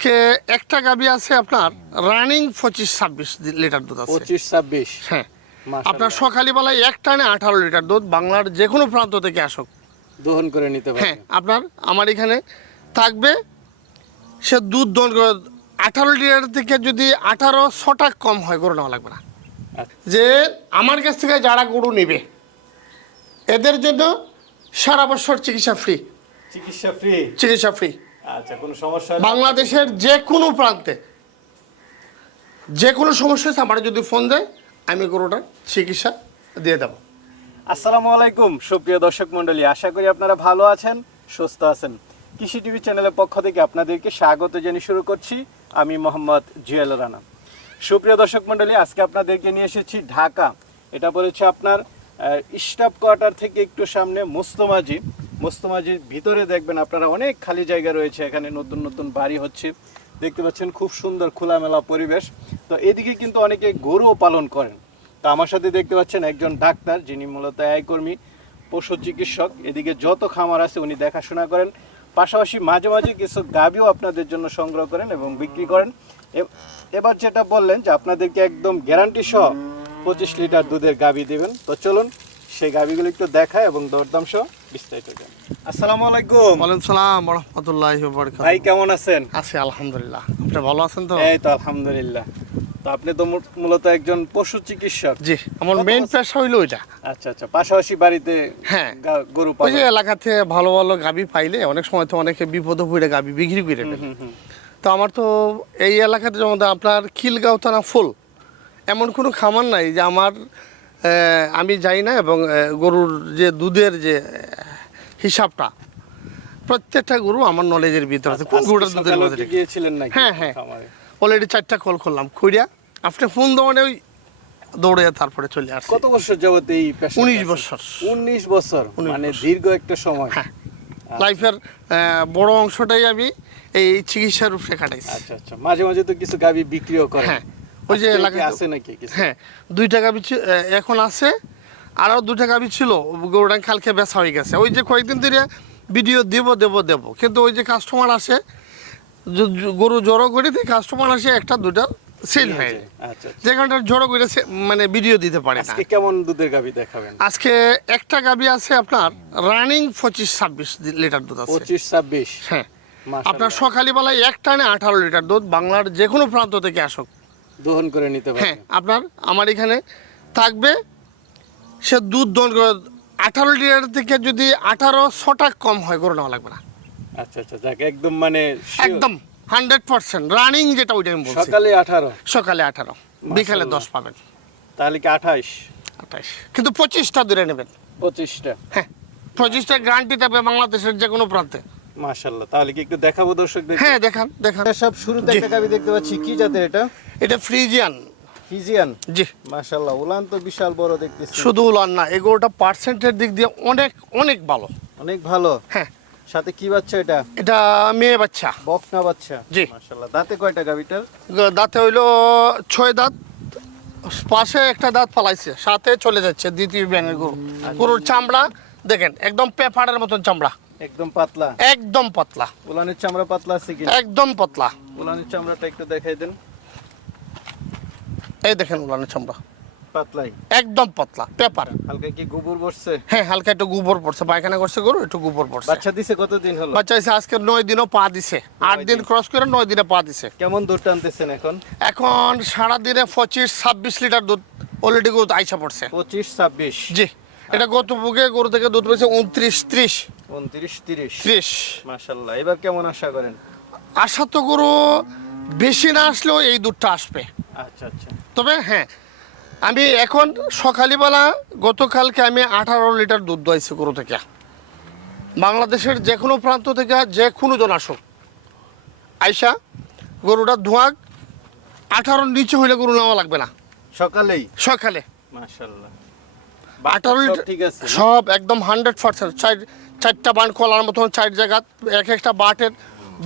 আজকে একটা গাবি আছে আপনার রানিং পঁচিশ ছাব্বিশ লিটার দুধ আছে। পঁচিশ ছাব্বিশ। হ্যাঁ। আপনার সকালবেলায় এক টানে আঠারো লিটার দুধ বাংলার যে কোনো প্রান্ত থেকে আসুক। দহন করে নিতে হ্যাঁ আপনার আমার এখানে থাকবে সে দুধ দহন করে- আঠারো লিটার থেকে যদি আঠারো ছটা কম হয় গরু নেওয়া লাগবে না। আচ্ছা। যে আমার কাছ থেকে যারা গরু নেবে এদের জন্য সারা বছর চিকিৎসা ফ্রি চিকিৎসা ফ্রি চিকিৎসা ফ্রি আচ্ছা কোনো সমস্যা বাংলাদেশের যে কোনো প্রান্তে যে কোনো সমস্যা আমার যদি ফোন দেয় আমি গরুটার চিকিৎসা দিয়ে দেবো। আসসালামু আলাইকুম সুপ্রিয় দর্শক মণ্ডলী আশা করি আপনারা ভালো আছেন সুস্থ আছেন। কৃষি টিভি চ্যানেলের পক্ষ থেকে আপনাদেরকে স্বাগত জানিয়ে শুরু করছি। আমি মোহাম্মদ জুয়েল রানা। সুপ্রিয় দর্শক মণ্ডলী আজকে আপনাদেরকে নিয়ে এসেছি ঢাকা। এটা বলেছে আপনার স্টাফ কোয়ার্টার থেকে একটু সামনে মোস্তমাজি মোস্তমাজির ভিতরে দেখবেন আপনারা অনেক খালি জায়গা রয়েছে, এখানে নতুন নতুন বাড়ি হচ্ছে। দেখতে পাচ্ছেন খুব সুন্দর খোলামেলা পরিবেশ। তো এদিকে কিন্তু অনেকে গরুও পালন করেন। তো আমার সাথে দেখতে পাচ্ছেন একজন ডাক্তার, যিনি মূলত আয় কর্মী, পশু চিকিৎসক। এদিকে যত খামার আছে উনি দেখাশোনা করেন। পাশাপাশি মাঝে মাঝে কিছু গাবিও আপনাদের জন্য সংগ্রহ করেন এবং বিক্রি করেন। এবার যেটা বললেন যে আপনাদেরকে একদম গ্যারান্টি সহ পঁচিশ লিটার দুধের গাবি দেবেন। তো চলুন সেই গাবিগুলো একটু দেখায় এবং দরদাম সহ বিস্তারিত দেন আসসালামু আলাইকুম। ওয়ালাইকুম সালাম রহমতুল্লাহ বরকাত ভাই কেমন আছেন? আছি আলহামদুলিল্লাহ। আপনি ভালো আছেন তো? এই তো আলহামদুলিল্লাহ। তো আপনি তো মূলত একজন পশু চিকিৎসক। জি আমার মেইন পেশা হইল ওইটা। আচ্ছা আচ্ছা পাশাপাশি বাড়িতে হ্যাঁ। গরু ওই পালন। যে এলাকাতে ভালো ভালো গাবি পাইলে অনেক সময় তো অনেকে বিপদে পড়ে গাবি বিক্রি করে ফেলে। তো আমার তো এই এলাকাতে যেমন আপনার খিলগাঁও থানা ফুল এমন কোনো খামার নাই যে আমার আমি যাই না এবং গরুর যে দুধের যে হিসাবটা প্রত্যেকটা গরু আমার নলেজের ভিতরে আছে। কোন গরুটার দুধের মধ্যে গিয়েছিলেন নাকি? হ্যাঁ, হ্যাঁ। অলরেডি চারটা কল করলাম। খুঁড়িয়া আপনি ফোন দৌড়ে ওই দৌড়ে তারপরে চলে আসছি। কত বছর যাবত এই পেশা 19 বছর। উনিশ বছর মানে দীর্ঘ একটা সময়। হ্যাঁ। লাইফের বড় অংশটাই আমি এই চিকিৎসার উপরে কাটাইছি। আচ্ছা আচ্ছা। মাঝে মাঝে তো কিছু গাবি বিক্রিও করে হ্যাঁ। ওই যে এলাকায় আছে নাকি হ্যাঁ দুই টাকা বিচি এখন আছে আরও দু টাকা ছিল গরুটা কালকে বেচা হয়ে গেছে। ওই যে কয়েকদিন ধরে ভিডিও দেব দেব দেব। কিন্তু ওই যে কাস্টমার আসে গরু জড়ো করে দিয়ে কাস্টমার আসে একটা দুটা সেল হয়ে যায়। আচ্ছা। যেখানটা জড়ো করে মানে ভিডিও দিতে পারে আজকে কেমন দুধের গাবি দেখাবেন? আজকে একটা গাবি আছে আপনার রানিং পঁচিশ ছাব্বিশ লিটার দুধ আছে। পঁচিশ ছাব্বিশ? হ্যাঁ। আপনার সকালবেলায় এক টানে আঠারো লিটার দুধ বাংলার যে কোনো প্রান্ত থেকে আসুক। দহন করে নিতে হ্যাঁ আপনার আমার এখানে থাকবে সে দুধ দহন করে- আঠারো লিটার থেকে যদি আঠারো ছটা কম হয় গরু নেওয়া লাগবে না। আচ্ছা আচ্ছা যাক একদম মানে একদম হান্ড্রেড পার্সেন্ট রানিং যেটা ওইটা আমি বলছি। সকালে আঠারো। সকালে আঠারো বিকালে দশ পাবেন। তাহলে কি আঠাইশ? আঠাইশ। কিন্তু পঁচিশটা দূরে নেবেন। পঁচিশটা। হ্যাঁ পঁচিশটা গ্যারান্টি থাকবে বাংলাদেশের যে কোনো প্রান্তে। মাশাল্লাহ তাহলে কি একটু দেখাবো দর্শকদের? হ্যাঁ দেখান দেখান। সব শুরুতে একটা গাবি দেখতে পাচ্ছি কি জাতের এটা? এটা ফ্রিজিয়ান। ফিজিয়ান জি। মাশাল্লাহ উলান তো বিশাল বড় দেখতেছি। শুধু উলান না এগুলোটা পার্সেন্টের দিক দিয়ে অনেক অনেক ভালো। অনেক ভালো? হ্যাঁ। সাথে কি বাচ্চা এটা? এটা মেয়ে বাচ্চা। বকনা বাচ্চা? জি। মাশাল্লাহ দাঁতে কয়টা গাবিটার দাঁতে হইল ছয় দাঁত পাশে একটা দাঁত পালাইছে সাথে চলে যাচ্ছে দ্বিতীয় ব্যাঙের গরু। গরুর চামড়া দেখেন একদম পেপারের মতন চামড়া। একদম পাতলা? একদম পাতলা। উলানের চামড়া পাতলা আছে কি একদম পাতলা। উলানের চামড়াটা একটু দেখাই দেন। এই দেখেন উলানের চামড়া। পাতলাই? একদম পাতলা পেপার। হালকা কি গোবর বসছে হ্যাঁ হালকা একটু গোবর পড়ছে পায়খানা করছে গরু একটু গোবর পড়ছে। বাচ্চা দিছে কতদিন হলো? বাচ্চা এসে আজকে নয় দিনও পা দিছে। আট দিন ক্রস করে নয় দিনে পা দিছে। কেমন দুধ টানতেছেন এখন? এখন সারা দিনে পঁচিশ ছাব্বিশ লিটার দুধ অলরেডি গরু আইসা পড়ছে। পঁচিশ ছাব্বিশ? জি এটা গত বুকে গরু থেকে দুধ পেয়েছে উনত্রিশ ত্রিশ। উনত্রিশ তিরিশ? ত্রিশ। মাশাল্লাহ এবার কেমন আশা করেন? আশা তো গরু বেশি না আসলেও এই দুধটা আসবে। আচ্ছা আচ্ছা। তবে হ্যাঁ আমি এখন সকালবেলা গতকালকে আমি আঠারো লিটার দুধ দোয়াইছি গরু থেকে। বাংলাদেশের যে কোনো প্রান্ত থেকে যে কোনো জন আসুক। আইসা গরুটা ধোঁয়াক আঠারোর নিচে হইলে গরু নেওয়া লাগবে না। সকালেই? সকালে। আঠারো লিটার ঠিক আছে সব একদম হান্ড্রেড পার্সেন্ট চার চারটা বান খোলার মতন চার জায়গা এক একটা বাটের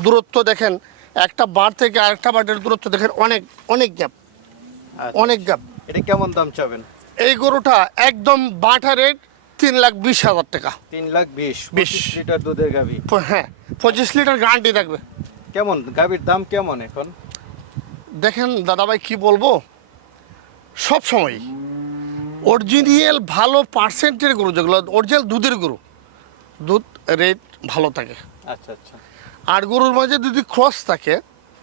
দূরত্ব দেখেন একটা বার থেকে আরেকটা বাটের দূরত্ব দেখেন অনেক অনেক গ্যাপ। অনেক গ্যাপ এটা কেমন দাম চাবেন? এই গরুটা একদম বাটা রেট তিন লাখ বিশ হাজার টাকা। তিন লাখ বিশ। বিশ। লিটার দুধের গাভি। হ্যাঁ পঁচিশ লিটার গ্যারান্টি থাকবে। কেমন? গাভীর দাম কেমন এখন? দেখেন দাদাভাই কি বলব? সব সময় অরিজিনাল ভালো পার্সেন্টের গরু যেগুলো অরিজিনাল দুধের গরু দুধ রেট ভালো থাকে। আচ্ছা আচ্ছা। আর গরুর মাঝে যদি ক্রস থাকে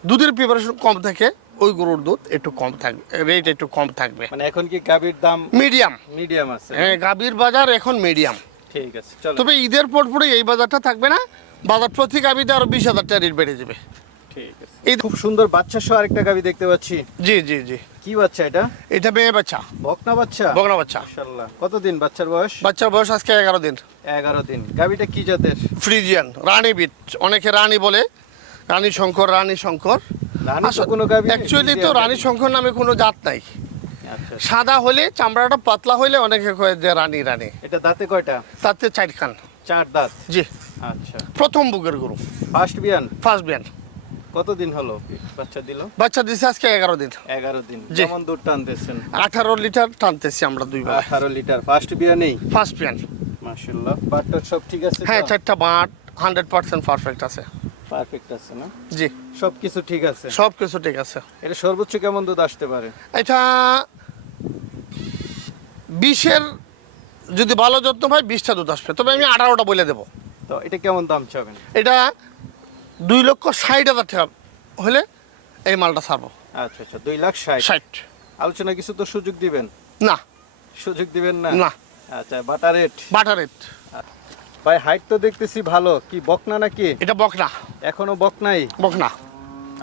দুধের প্রিপারেশন কম থাকে ওই গরুর দুধ একটু কম থাকবে রেট একটু কম থাকবে। মানে এখন কি গাভীর দাম মিডিয়াম মিডিয়াম আছে। হ্যাঁ গাভীর বাজার এখন মিডিয়াম ঠিক আছে চলো। তবে ঈদের পর পরে এই বাজারটা থাকবে না বাজার প্রতি গাভীতে আরও বিশ হাজার টাকা রেট বেড়ে যাবে। ঠিক আছে। এই খুব সুন্দর বাচ্চা সহ আরেকটা গাভী দেখতে পাচ্ছি। জি জি জি। কি বাচ্চা এটা? এটা মেয়ে বাচ্চা। বকনা বাচ্চা? বগনা বাচ্চা। মাশাআল্লাহ। কতদিন বাচ্চার বয়স? বাচ্চার বয়স আজকে এগারো দিন। এগারো দিন। গাভীটা কি জাতের? ফ্রিজিয়ান রানী বিট। অনেকে রানী বলে রানী শঙ্কর রানী শঙ্কর। অ্যাকচুয়ালি তো রানী শঙ্কর নামে কোনো জাত নাই। আচ্ছা। সাদা হলে চামড়াটা পাতলা হলে অনেকে কয়ে যে রানী রানী। এটা দাঁতে কয়টা? তাতে চার খান চার দাঁত? জি। আচ্ছা। প্রথম বুকের গরু। ফার্স্ট বিয়ান? ফার্স্ট বিয়ান। কতদিন হলো? বাচ্চা দিল? বাচ্চা দিছে আজকে এগারো দিন। এগারো দিন। যেমন দুধ টানতেছেন? আঠারো লিটার টানতেছি আমরা দুই বেলা আঠারো লিটার। ফার্স্ট বিয়ানেই ফার্স্ট বিয়ান। মাশাল্লাহ বাটটা সব ঠিক আছে হ্যাঁ চারটা বাট হান্ড্রেড পার্সেন্ট পারফেক্ট আছে। পারফেক্ট আছে না? জি। সব কিছু ঠিক আছে? সব কিছু ঠিক আছে। এটা সর্বোচ্চ কেমন দুধ আসতে পারে? এটা বিশের যদি ভালো যত্ন হয় বিশটা দুধ আসবে। তবে আমি আঠারোটা বলে দেবো। তো এটা কেমন দাম চাবেন? এটা দুই লক্ষ ষাট হাজার টাকা হলে এই মালটা ছাড়বো। আচ্ছা আচ্ছা দুই লাখ ষাট। ষাট। আলোচনা কিছু তো সুযোগ দিবেন? না। সুযোগ দিবেন না? না। আচ্ছা বাটা রেট বাটার রেট ভাই হাইট তো দেখতেছি ভালো। কি বকনা নাকি? এটা বকনা। এখনও বকনাই বকনা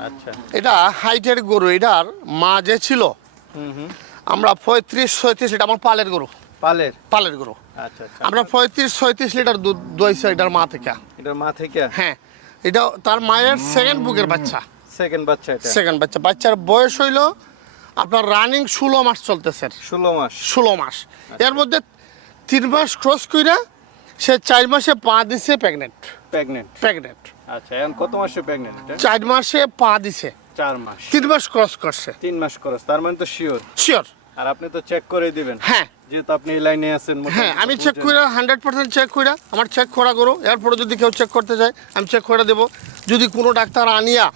আচ্ছা। এটা হাইটের গরু এটার মা যে ছিল আমরা পঁয়ত্রিশ ছয়ত্রিশ এটা আমার পালের গরু। পালের? পালের গরু। আচ্ছা আচ্ছা। আমরা পঁয়ত্রিশ ছয়ত্রিশ লিটার দুধ দইছে এটার মা থেকে। এটার মা থেকে? হ্যাঁ। এটা তার মায়ের সেকেন্ড বুকের বাচ্চা। সেকেন্ড বাচ্চা এটা? সেকেন্ড বাচ্চা। বাচ্চার বয়স হইল আপনার রানিং ষোলো মাস চলতেছে। ষোলো মাস? ষোলো মাস। এর মধ্যে তিন মাস ক্রস কইরা সে চার মাসে পা দিছে প্রেগনেন্ট প্রেগনেন্ট প্রেগনেন্ট আচ্ছা এখন কত মাসে প্রেগনেন্ট চার মাসে পা দিছে। চার মাস। তিন মাস ক্রস করছে। তিন মাস খরচ তার মানে তো শিওর শিওর আর আপনি তো চেক করে দিবেন। হ্যাঁ। যেহেতু আপনি এই লাইনে আছেন হ্যাঁ আমি চেক। করে হান্ড্রেড পার্সেন্ট চেক করে আমার চেক করা করো। এরপরে যদি কেউ চেক করতে চায় আমি চেক করে দেবো। যদি কোনো ডাক্তার আনিয়া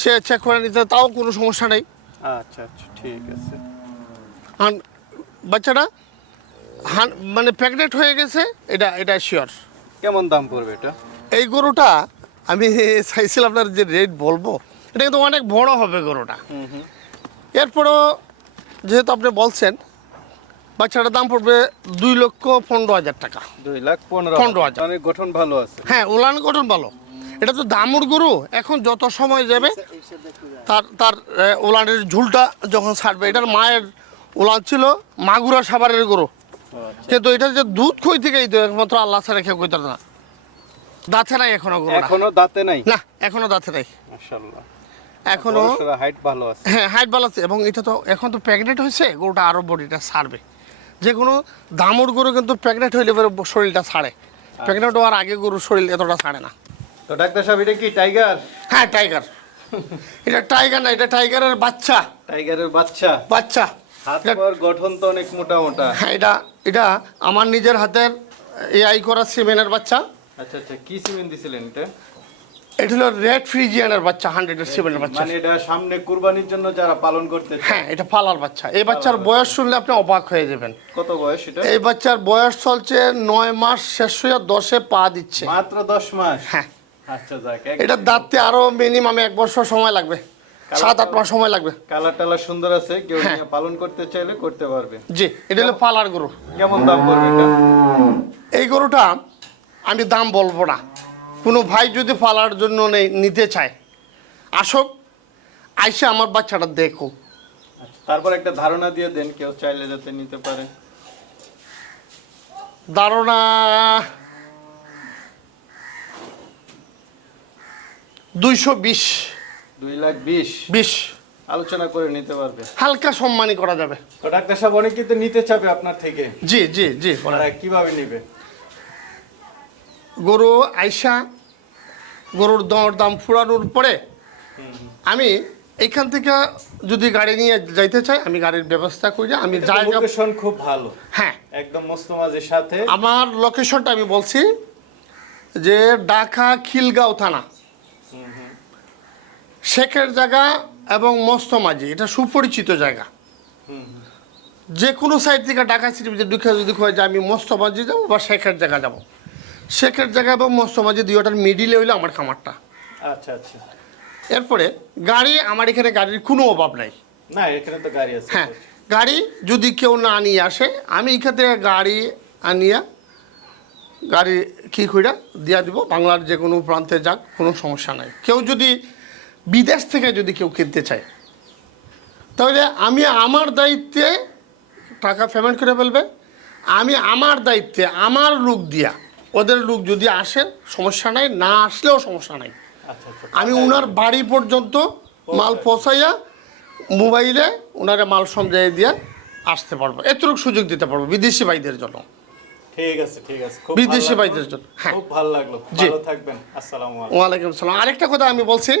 সে চেক করে নিতে তাও কোনো সমস্যা নেই। আচ্ছা আচ্ছা ঠিক আছে। আর বাচ্চাটা মানে প্রেগনেন্ট হয়ে গেছে এটা এটা শিওর কেমন দাম পড়বে এটা? এই গরুটা আমি চাইছিলাম আপনার যে রেট বলব এটা কিন্তু অনেক বড় হবে গরুটা। এরপরও যেহেতু আপনি বলছেন বাচ্চাটার দাম পড়বে দুই লক্ষ পনেরো হাজার টাকা। দুই লাখ পনেরো পনেরো হাজার। গঠন ভালো আছে। হ্যাঁ উলান গঠন ভালো। এটা তো দামুর গরু এখন যত সময় যাবে তার তার ওলানের ঝুলটা যখন ছাড়বে এটার মায়ের ওলান ছিল মাগুরা সাবারের গরু। আচ্ছা। কিন্তু এটা যে দুধ খই থেকেই তো একমাত্র আল্লাহ ছাড়া কেউ কইতার না। দাঁতে নাই এখনও এখনও দাঁতে নাই? না এখনও দাঁতে নাই। মাশাআল্লাহ। এখনও হাইট ভালো আছে। হ্যাঁ হাইট ভালো আছে এবং এটা তো এখন তো প্রেগনেন্ট হয়েছে গরুটা আরও বডিটা ছাড়বে। যে কোনো দামুর গরু কিন্তু প্রেগনেন্ট হইলে পরে শরীরটা ছাড়ে। প্রেগনেন্ট হওয়ার আগে গরুর শরীর এতটা ছাড়ে না। তো ডাক্তার সাহেব এটা কি টাইগার হ্যাঁ টাইগার এটা টাইগার না এটা টাইগারের বাচ্চা। টাইগারের বাচ্চা। বাচ্চা। গঠন তো অনেক মোটা মোটা হ্যাঁ এটা এটা আমার নিজের হাতের এআই করা সিমেনের বাচ্চা। আচ্ছা আচ্ছা কি সিমেন্ট দিছিলেন এটা? এটা হলো রেড ফ্রিজিয়ানের বাচ্চা হান্ড্রেডের সিমেনের বাচ্চা। মানে এটা সামনে কুরবানির জন্য যারা পালন করতে হ্যাঁ এটা পালার বাচ্চা। এই বাচ্চার বয়স শুনলে আপনি অবাক হয়ে যাবেন। কত বয়স এটা? এই বাচ্চার বয়স চলছে নয় মাস শেষ হয়ে দশে পা দিচ্ছে। মাত্র দশ মাস? হ্যাঁ। আচ্ছা যাক এটা দাঁততে আরও মিনিমাম এক বছর সময় লাগবে। সাত আট মাস সময় লাগবে। কালার টালার সুন্দর আছে কেউ হ্যাঁ। পালন করতে চাইলে করতে পারবে। জি এটা হলো পালার গরু। কেমন দাম পড়বে এটা? এই গরুটা আমি দাম বলব না। কোনো ভাই যদি পালার জন্য নে- নিতে চায় আসক আইসে আমার বাচ্চাটা দেখো। আচ্ছা, তারপর একটা ধারণা দিয়ে দেন কেউ চাইলে যাতে নিতে পারে। ধারণা দুইশো বিশ। দুই লাখ বিশ? বিশ। আলোচনা করে নিতে পারবে। হালকা সম্মানই করা যাবে। তো ডাক্তার সাহেব অনেক কিন্তু নিতে চাবে আপনার থেকে। জি জি জি কীভাবে নিবে? গরু আইসা গরুর দর দাম ফুরানোর পরে আমি এইখান থেকে যদি গাড়ি নিয়ে যাইতে চাই আমি গাড়ির ব্যবস্থা করি আমি জায়গা লোকেশন খুব ভালো। হ্যাঁ। একদম মোস্তমাজের সাথে। আমার লোকেশনটা আমি বলছি যে ঢাকা খিলগাঁও থানা। শেখের জায়গা এবং মস্তমাজি এটা সুপরিচিত জায়গা। যে কোনো সাইড থেকে ঢাকা ভিতরে ঢুকে যদি কয় যে আমি মস্তমাজি যাব বা শেখের জায়গা যাব। শেখের জায়গা এবং মস্তমাজি দুইটার মিডিলে হইল আমার খামারটা। আচ্ছা আচ্ছা। এরপরে গাড়ি আমার এখানে গাড়ির কোনো অভাব নাই। না এখানে তো গাড়ি আছে। হ্যাঁ গাড়ি যদি কেউ না নিয়ে আসে আমি এখান থেকে গাড়ি আনিয়া গাড়ি কি কইরা দিয়া দিব বাংলার যে কোনো প্রান্তে যাক কোনো সমস্যা নাই। কেউ যদি বিদেশ থেকে যদি কেউ কিনতে চায় তাহলে আমি আমার দায়িত্বে টাকা পেমেন্ট করে ফেলবে আমি আমার দায়িত্বে আমার লোক দিয়া ওদের লোক যদি আসেন সমস্যা নাই না আসলেও সমস্যা নাই। আচ্ছা আচ্ছা। আমি ওনার বাড়ি পর্যন্ত মাল পৌঁছাইয়া মোবাইলে ওনারে মাল সমঝাই দিয়ে আসতে পারব। এতটুকু সুযোগ দিতে পারব বিদেশি ভাইদের জন্য। ঠিক আছে ঠিক আছে। বিদেশি ভাইদের জন্য, হ্যাঁ। খুব ভালো লাগল। জি। ভালো থাকবেন। আসসালামু আলাইকুম। ওয়ালাইকুম সালাম। আরেকটা কথা আমি বলছি